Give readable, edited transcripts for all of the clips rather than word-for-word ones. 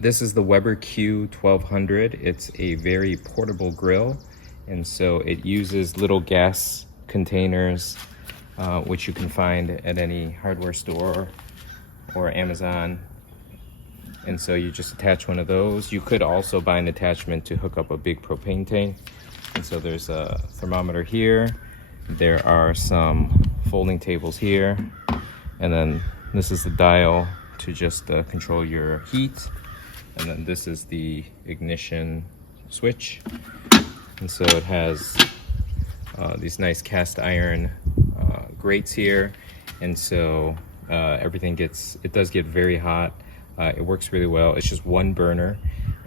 This is the Weber Q1200. It's a very portable grill, and so it uses little gas containers, which you can find at any hardware store or Amazon. And so you just attach one of those. You could also buy an attachment to hook up a big propane tank. And so there's a thermometer here. There are some folding tables here. And then this is the dial to just control your heat. And then this is the ignition switch. And so it has these nice cast iron grates here. And so it does get very hot. It works really well. It's just one burner,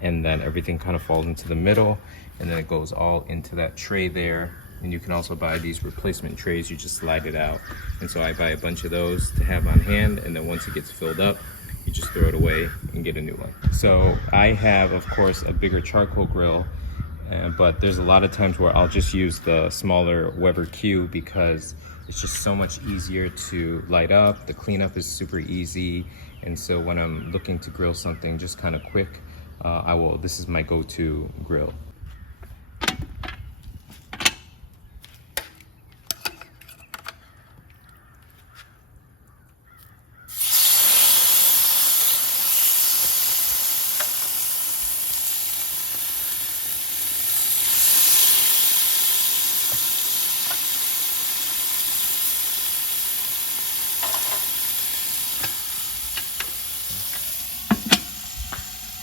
and then everything kind of falls into the middle, and then it goes all into that tray there. And you can also buy these replacement trays. You just slide it out. And so I buy a bunch of those to have on hand, and then once it gets filled up, you just throw it away and get a new one. So I have, of course, a bigger charcoal grill, but there's a lot of times where I'll just use the smaller Weber Q because it's just so much easier to light up. The cleanup is super easy. And so when I'm looking to grill something just kind of quick, this is my go-to grill.